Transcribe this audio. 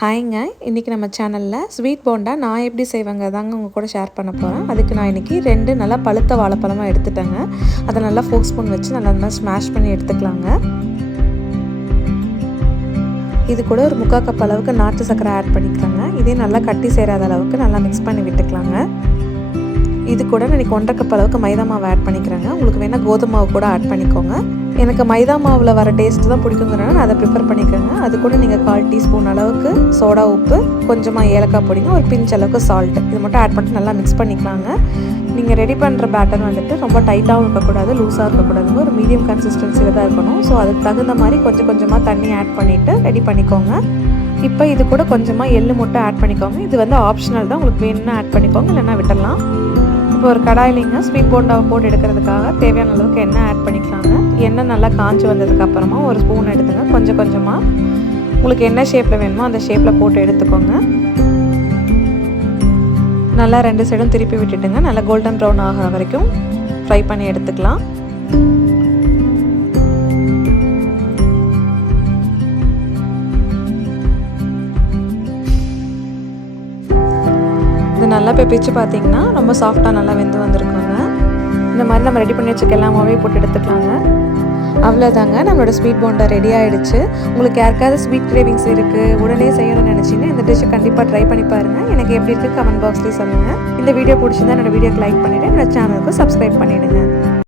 ஹாய்ங்க, இன்றைக்கி நம்ம சேனலில் ஸ்வீட் போண்டா நான் எப்படி செய்வேங்க தாங்க உங்கள் கூட ஷேர் பண்ண போகிறேன். அதுக்கு நான் இன்றைக்கி 2 நல்லா பழுத்த வாழைப்பழமாக எடுத்துட்டேங்க. அதை நல்லா ஃபோர்க் ஸ்பூன் வச்சு நல்லா ஸ்மாஷ் பண்ணி எடுத்துக்கலாங்க. இது கூட ஒரு 3/4 கப் அளவுக்கு நாட்டு சர்க்கரை ஆட் பண்ணிக்கலாங்க. இதே நல்லா கட்டி சேராத அளவுக்கு நல்லா மிக்ஸ் பண்ணி விட்டுக்கலாங்க. இது கூட நான் இன்றைக்கி 1/2 கப் அளவுக்கு மைதா மாவு ஆட் பண்ணிக்கிறேங்க. உங்களுக்கு வேணால் கோதுமை மாவு கூட ஆட் பண்ணிக்கோங்க. எனக்கு மைதா மாவில் வர டேஸ்ட்டு தான் பிடிக்குங்கிறனால நான் அதை ப்ரிஃபர் பண்ணிக்கோங்க. அது கூட நீங்கள் 1/4 டீஸ்பூன் அளவுக்கு சோடா உப்பு, கொஞ்சமாக ஏலக்காய் பொடிங்க, ஒரு பிஞ்ச் அளவுக்கு சால்ட்டு இது மட்டும் ஆட் பண்ணிட்டு நல்லா மிக்ஸ் பண்ணிக்கலாங்க. நீங்கள் ரெடி பண்ணுற பேட்டர் வந்துட்டு ரொம்ப டைட்டாகவும் இருக்கக்கூடாது, லூஸாக இருக்கக்கூடாதுங்க. ஒரு மீடியம் கன்சிஸ்டன்சியில் தான் இருக்கணும். ஸோ அதுக்கு தகுந்த மாதிரி கொஞ்சம் கொஞ்சமாக தண்ணி ஆட் பண்ணிவிட்டு ரெடி பண்ணிக்கோங்க. இப்போ இது கூட கொஞ்சமாக எள்ளு மட்டும் ஆட் பண்ணிக்கோங்க. இது வந்து ஆப்ஷனல் தான், உங்களுக்கு வேணும்னா ஆட் பண்ணிக்கோங்க, இல்லைன்னா விட்டுடலாம். இப்போ ஒரு கடாயிலிங்க ஸ்வீட் போண்டாவை போட்டு எடுக்கிறதுக்காக தேவையான அளவுக்கு எண்ணெய் ஆட் பண்ணிக்கலாங்க. எண்ணெய் நல்லா காஞ்சி வந்ததுக்கப்புறமா ஒரு ஸ்பூன் எடுத்துங்க. கொஞ்சம் கொஞ்சமாக உங்களுக்கு என்ன ஷேப்பில் வேணுமோ அந்த ஷேப்பில் போட்டு எடுத்துக்கோங்க. நல்லா 2 சைடும் திருப்பி விட்டுட்டுங்க. நல்லா கோல்டன் ப்ரௌன் ஆகிற வரைக்கும் ஃப்ரை பண்ணி எடுத்துக்கலாம். இது நல்லா இப்போ பிச்சு பார்த்தீங்கன்னா ரொம்ப சாஃப்டாக நல்லா வெந்து வந்திருக்குங்க. இந்த மாதிரி நம்ம ரெடி பண்ணி வச்சுக்க எல்லா மாவையும் போட்டு எடுத்துக்கலாங்க. அவ்வளோதாங்க, நம்மளோட ஸ்வீட் போண்டா ரெடி ஆகிடுச்சு. உங்களுக்கு யாருக்காவது ஸ்வீட் கிரேவிங்ஸ் இருக்குது, உடனே செய்யணும்னு நினச்சிங்கன்னா இந்த டிஷ்ஷை கண்டிப்பாக ட்ரை பண்ணி பாருங்கள். எனக்கு எப்படி இருக்குது கமெண்ட் பாக்ஸ்லேயும் சொல்லுங்கள். இந்த வீடியோ பிடிச்சிருந்தா என்னோடய வீடியோக்கு லைக் பண்ணிவிட்டு என்னோட சேனலுக்கு சப்ஸ்கிரைப் பண்ணிவிடுங்க.